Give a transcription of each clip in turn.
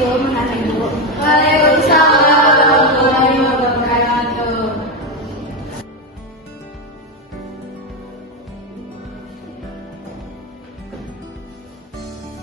Bu, makasih Bu. Waalaikumsalam warahmatullahi wabarakatuh.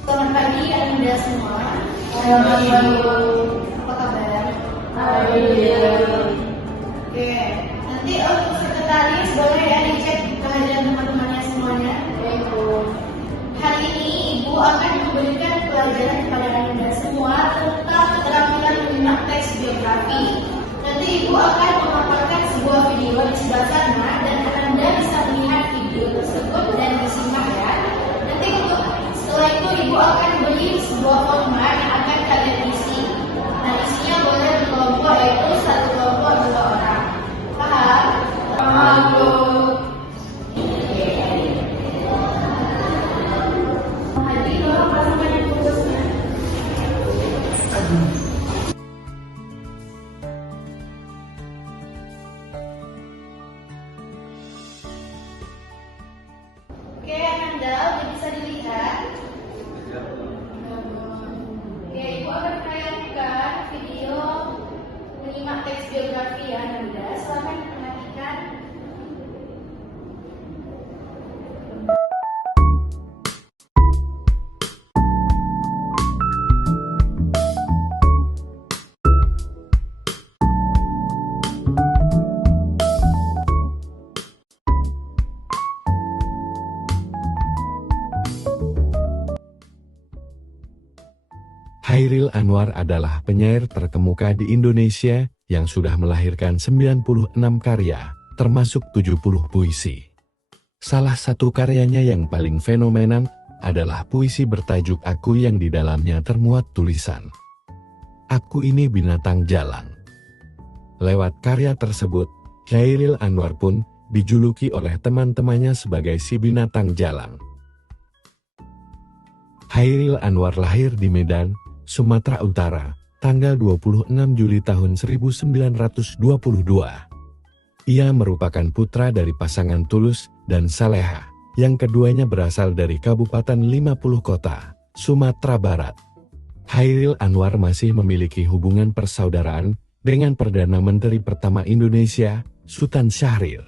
Selamat pagi Anda semua. Selamat pagi. Apa kabar? Alhamdulillah. Oke, nanti untuk sekretaris boleh ya dicek kehadiran teman-temannya semuanya. Baik, Bu. Hari ini Ibu akan memberikan pelajaran kepada Anda semua tentang keterampilan menyimak teks biografi. Nanti Ibu akan memaparkan sebuah video di sebelah sana dan Anda bisa melihat video tersebut dan disimak ya. Nanti setelah itu Ibu akan beri sebuah format yang akan kalian isi. Nah, isinya boleh berkelompok, yaitu satu kelompok 2 orang. Paham? Paham, Bu. Hadir tolong pasangkan yang tugasnya. Oke, Anda udah bisa dilihat. Oke, Ibu akan menayangkan video menyimak teks biografi ya, Anda. Silakan perhatikan. Chairil Anwar adalah penyair terkemuka di Indonesia yang sudah melahirkan 96 karya, termasuk 70 puisi. Salah satu karyanya yang paling fenomenal adalah puisi bertajuk Aku yang di dalamnya termuat tulisan Aku ini binatang jalang. Lewat karya tersebut, Chairil Anwar pun dijuluki oleh teman-temannya sebagai si binatang jalang. Chairil Anwar lahir di Medan, Sumatera Utara, tanggal 26 Juli tahun 1922. Ia merupakan putra dari pasangan Tulus dan Saleha, yang keduanya berasal dari Kabupaten 50 Kota, Sumatera Barat. Chairil Anwar masih memiliki hubungan persaudaraan dengan Perdana Menteri pertama Indonesia, Sultan Syahrir.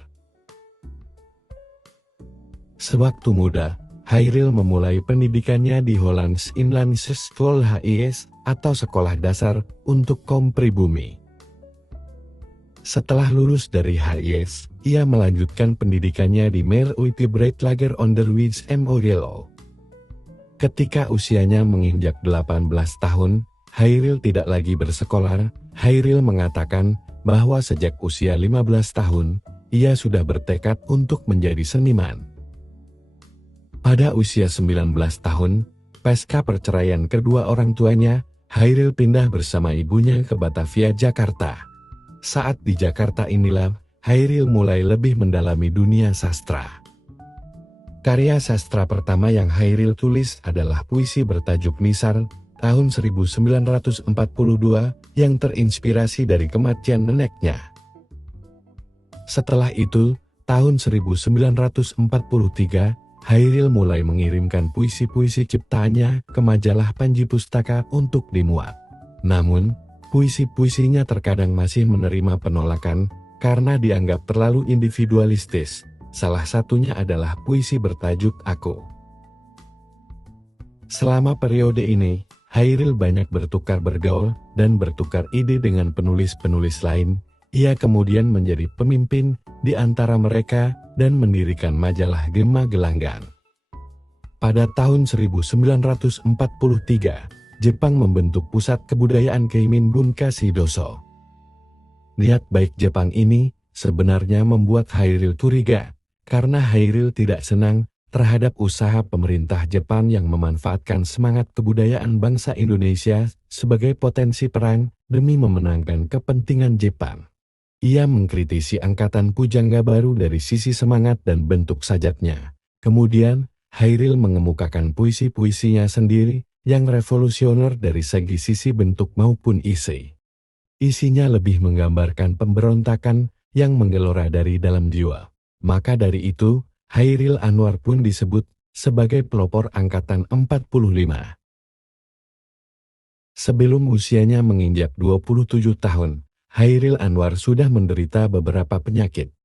Sewaktu muda, Chairil memulai pendidikannya di Hollands Inlandse School HIS atau Sekolah Dasar untuk Kaum Pribumi. Setelah lulus dari HIS, ia melanjutkan pendidikannya di Meer Uitgebreid Onderwijs MOGLO. Ketika usianya menginjak 18 tahun, Chairil tidak lagi bersekolah. Chairil mengatakan bahwa sejak usia 15 tahun, ia sudah bertekad untuk menjadi seniman. Pada usia 19 tahun, pasca perceraian kedua orang tuanya, Chairil pindah bersama ibunya ke Batavia, Jakarta. Saat di Jakarta inilah, Chairil mulai lebih mendalami dunia sastra. Karya sastra pertama yang Chairil tulis adalah puisi bertajuk Nisar, tahun 1942, yang terinspirasi dari kematian neneknya. Setelah itu, tahun 1943, Chairil mulai mengirimkan puisi-puisi ciptaannya ke majalah Panji Pustaka untuk dimuat. Namun, puisi-puisinya terkadang masih menerima penolakan karena dianggap terlalu individualistis. Salah satunya adalah puisi bertajuk Aku. Selama periode ini, Chairil banyak bertukar bergaul dan bertukar ide dengan penulis-penulis lain. Ia kemudian menjadi pemimpin di antara mereka dan mendirikan majalah Gema Gelanggang. Pada tahun 1943, Jepang membentuk Pusat Kebudayaan Keimin Bunkashi Doso. Niat baik Jepang ini sebenarnya membuat Chairil curiga, karena Chairil tidak senang terhadap usaha pemerintah Jepang yang memanfaatkan semangat kebudayaan bangsa Indonesia sebagai potensi perang demi memenangkan kepentingan Jepang. Ia mengkritisi angkatan pujangga baru dari sisi semangat dan bentuk sajaknya. Kemudian, Chairil mengemukakan puisi-puisinya sendiri yang revolusioner dari segi sisi bentuk maupun isi. Isinya lebih menggambarkan pemberontakan yang menggelora dari dalam jiwa. Maka dari itu, Chairil Anwar pun disebut sebagai pelopor angkatan 45. Sebelum usianya menginjak 27 tahun, Chairil Anwar sudah menderita beberapa penyakit.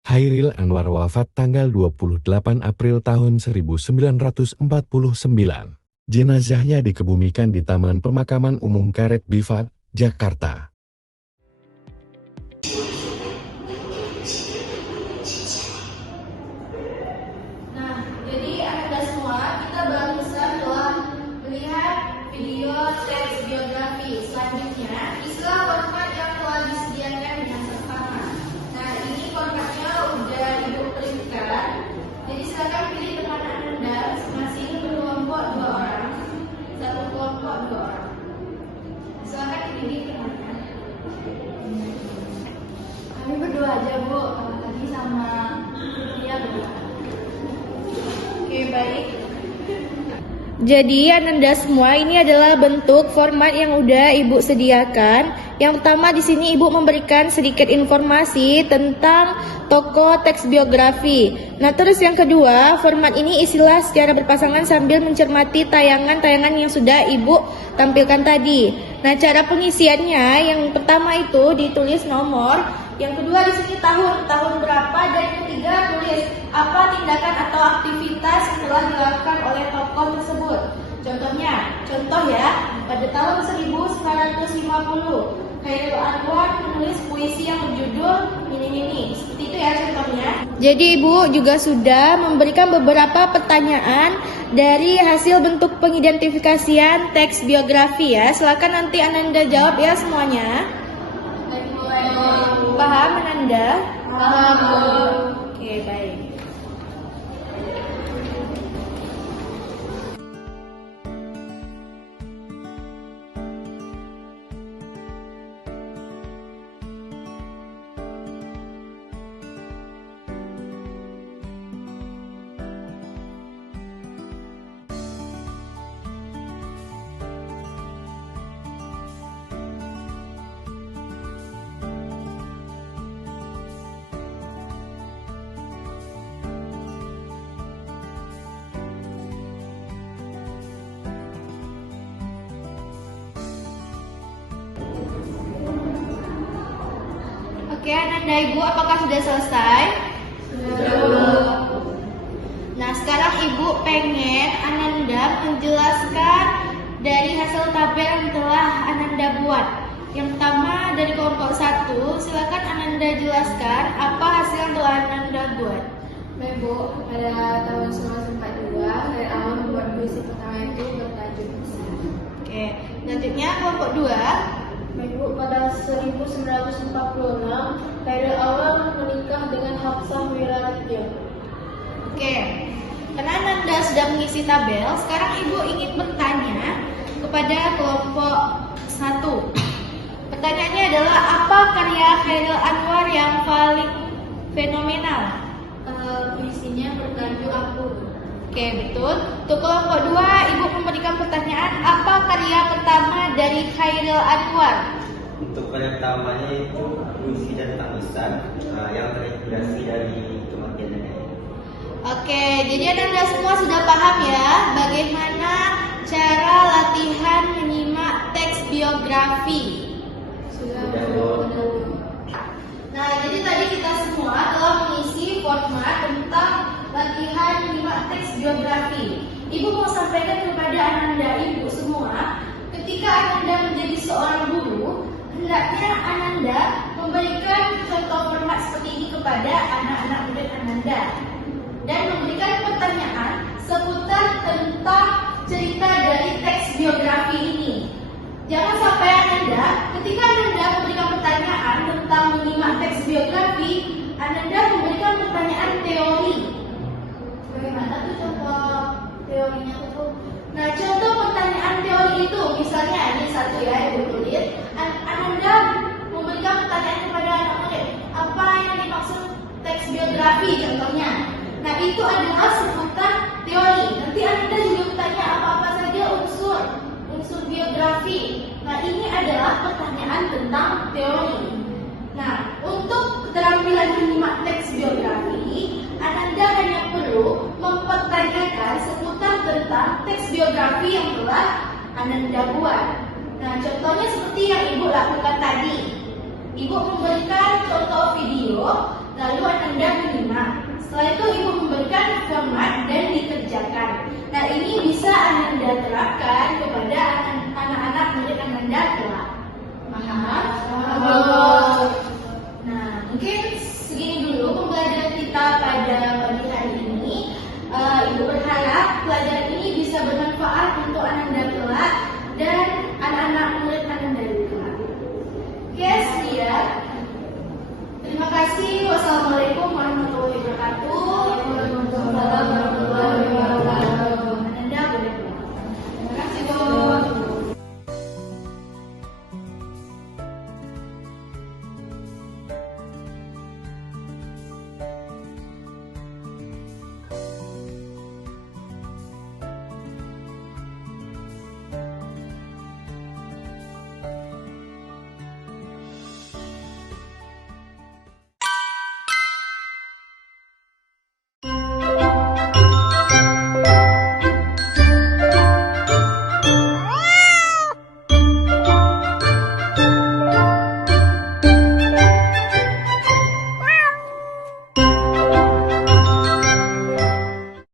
Chairil Anwar wafat tanggal 28 April tahun 1949. Jenazahnya dikebumikan di Taman Pemakaman Umum Karet Bifak, Jakarta. Nah, jadi Anda semua, kita barusan telah melihat video teks biografi. Selanjutnya, istilah format yang telah disediakan dengan pertama. Nah, ini formatnya udah Ibu berikan. Jadi silakan pilih teman Anda masing-masing berkelompok 2 orang. Satu kelompok 2 orang. Silakan dipilih temannya. Kami berdua aja, Bu. Tadi sama dia berdua. Oke, baik. Jadi Ananda semua, ini adalah bentuk format yang udah Ibu sediakan. Yang pertama di sini Ibu memberikan sedikit informasi tentang tokoh teks biografi. Nah, terus yang kedua, format ini isilah secara berpasangan sambil mencermati tayangan-tayangan yang sudah Ibu tampilkan tadi. Nah, cara pengisiannya yang pertama itu ditulis nomor, yang kedua di sini tahun berapa, dan yang ketiga tulis apa tindakan atau aktivitas yang telah dilakukan oleh tokoh tersebut. Contoh ya, pada tahun 1950, Chairil Anwar menulis puisi yang berjudul ini. Seperti itu ya contohnya. Jadi Ibu juga sudah memberikan beberapa pertanyaan dari hasil bentuk pengidentifikasian teks biografi ya. Silakan nanti Ananda jawab ya semuanya. Paham Ananda? Paham, Bu. Oke, baik. Oke, Ananda Ibu, apakah sudah selesai? Nah, sekarang Ibu pengen Ananda menjelaskan dari hasil tabel yang telah Ananda buat. Yang pertama dari kelompok 1, silakan Ananda jelaskan apa hasil yang telah Ananda buat. Baik, Bu. Pada tahun 1942, dari awal membuat puisi pertama itu bertajuk Besar. Oke, selanjutnya kelompok 2. Baik, Bu. Pada 1946, Chairil Anwar menikah dengan Hafsah Wiratio. Oke, karena Ananda sudah mengisi tabel, sekarang Ibu ingin bertanya kepada kelompok 1. Pertanyaannya adalah apa karya Chairil Anwar yang paling fenomenal? Puisinya bertajuk Aku. Oke, betul. Untuk kelompok 2, Ibu memberikan pertanyaan apa karya pertama dari Chairil Anwar? Untuk pertamanya itu puisi dan tangisan yang terinspirasi dari kematian nenek. Oke, jadi Anda semua sudah paham ya bagaimana cara latihan menyimak teks biografi. Sudah, Bu. Nah, jadi tadi kita semua telah mengisi format tentang latihan menyimak teks biografi. Ibu mau sampaikan kepada Ananda Ibu semua, ketika Ananda menjadi seorang guru, hendaknya Ananda memberikan contoh format seperti ini kepada anak-anak murid Ananda dan memberikan pertanyaan seputar tentang cerita dari teks biografi ini. Jangan sampai Ananda, ketika Ananda memberikan pertanyaan tentang menyimak teks biografi, Ananda memberikan pertanyaan teori. Bagaimana tuh contoh teorinya itu? Nah, contoh pertanyaan teori itu, misalnya ini satu ya, Ibu tulis. Ananda memberikan pertanyaan kepada anak murid, apa yang dimaksud teks biografi contohnya. Nah, itu adalah seputar teori. Nanti Ananda juga bertanya apa-apa saja unsur biografi. Nah, ini adalah pertanyaan tentang teori. Nah, untuk keterampilan menyimak teks biografi, Ananda hanya perlu mempertanyakan seputar tentang teks biografi yang telah Ananda buat. Nah, contohnya seperti yang Ibu lakukan tadi. Ibu memberikan contoh video, lalu Ananda menyimak. Setelah itu Ibu memberikan format dan dikerjakan. Nah, ini bisa Ananda terapkan kepada